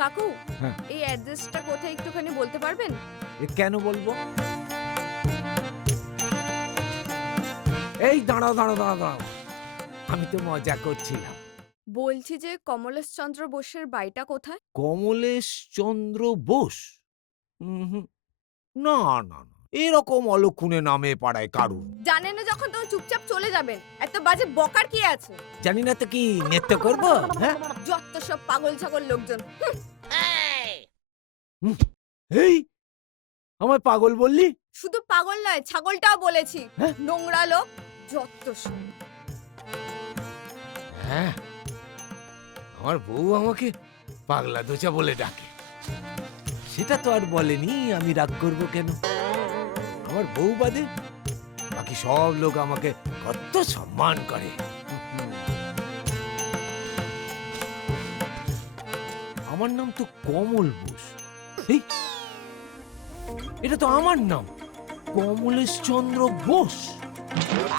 কাকু, হ্যাঁ। এই অ্যাড্রেসটা কোথায় একটুখানি বলতে পারবেন? কেন বলবো? এই দাঁড়াও দাঁড়াও দাঁড়াও দাঁড়াও, আমি তো মজা করছিলাম। বলছি যে কমলেশচন্দ্র বোসের বাড়িটা কোথায়? কমলেশ চন্দ্র বোস? হুম, না না না, এরকম অলক্ষণে নামে পাড়ায় কারুর। জানেন না যখন তখন চুপচাপ চলে যাবেন। এত বাজে বকার কি আছে? জানি না তো কি নৃত্য করবো? হ্যাঁ, যত সব পাগল ছাগল লোকজন। হুম, এই আমায় পাগল বললি? শুধু পাগল নয়, ছাগলটাও বলেছি। হ্যাঁ? নোংরা লোক, যত সব। হ্যাঁ, আমার বউ আমাকে পাগলা দোচা বলে ডাকে। সেটা তো আর বলেনি, আমি রাগ করবো কেন? আমার বউ বাদে বাকি সব লোক আমাকে কত সম্মান করে। আমার নাম তো কমল বোস। এই, এটা তো আমার নাম, কমলেশ চন্দ্র বোস। হ্যাঁ?